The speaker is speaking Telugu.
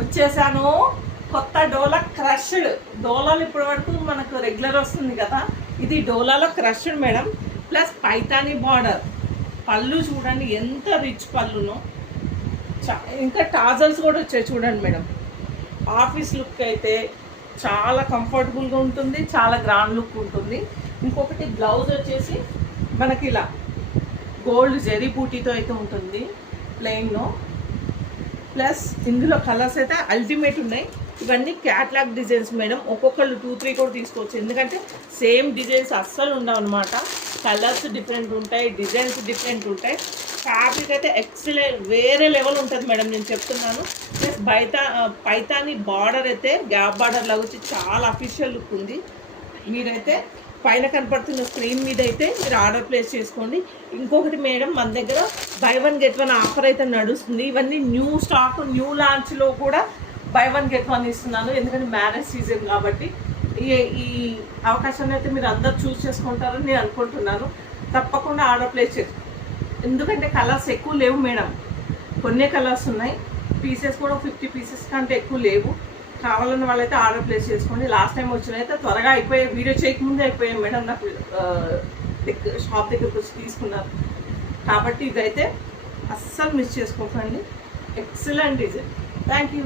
వచ్చేసాను. కొత్త డోలా క్రష్డ్. డోలాలు ఇప్పటి వరకు మనకు రెగ్యులర్ వస్తుంది కదా, ఇది డోలాలో crushed madam. Plus Paithani border. పళ్ళు చూడండి ఎంత రిచ్ పళ్ళునో. ఇంకా టాజల్స్ కూడా వచ్చాయి చూడండి మేడం. ఆఫీస్ లుక్ అయితే చాలా కంఫర్టబుల్గా ఉంటుంది, చాలా గ్రాండ్ లుక్ ఉంటుంది. ఇంకొకటి బ్లౌజ్ వచ్చేసి మనకి ఇలా గోల్డ్ జెరీ బూటీతో అయితే ఉంటుంది ప్లెయిన్లో. ప్లస్ ఇందులో కలర్స్ అయితే అల్టిమేట్ ఉన్నాయి. ఇవన్నీ క్యాట్లాగ్ డిజైన్స్ మేడం. ఒక్కొక్కళ్ళు 2-3 కూడా తీసుకోవచ్చు, ఎందుకంటే సేమ్ డిజైన్స్ అస్సలు ఉండవు అనమాట. కలర్స్ డిఫరెంట్ ఉంటాయి, డిజైన్స్ డిఫరెంట్ ఉంటాయి. ఫ్యాబ్రిక్ అయితే ఎక్సలెంట్, వేరే లెవెల్ ఉంటుంది మేడం, నేను చెప్తున్నాను. ప్లస్ పైతాని బార్డర్ అయితే గ్యాప్ బార్డర్ లాగా వచ్చి చాలా అఫీషియల్ లుక్ ఉంది. మీరైతే పైన కనపడుతున్న స్క్రీన్ మీద అయితే మీరు ఆర్డర్ ప్లేస్ చేసుకోండి. ఇంకొకటి మేడం, మన దగ్గర బై 1 get 1 ఆఫర్ అయితే నడుస్తుంది. ఇవన్నీ న్యూ స్టాక్, న్యూ లాంచ్లో కూడా బై 1 get 1 ఇస్తున్నాను, ఎందుకంటే మ్యారేజ్ సీజన్ కాబట్టి. ఈ అవకాశాన్ని అయితే మీరు అందరు చూస్ చేసుకుంటారని నేను అనుకుంటున్నాను. తప్పకుండా ఆర్డర్ ప్లేస్ చేసుకోండి, ఎందుకంటే కలర్స్ ఎక్కువ లేవు మేడం, కొన్ని కలర్స్ ఉన్నాయి. పీసెస్ కూడా 50 పీసెస్ కంటే ఎక్కువ లేవు. కావాలన్న వాళ్ళైతే ఆర్డర్ ప్లేస్ చేసుకోండి. లాస్ట్ టైం వచ్చిన అయితే త్వరగా అయిపోయాయి, వీడియో చేయకముందే అయిపోయాయి మేడం. నాకు షాప్ దగ్గరకు వచ్చి తీసుకున్నారు కాబట్టి ఇదైతే అస్సలు మిస్ చేసుకోకండి. Excellent design. Thank you.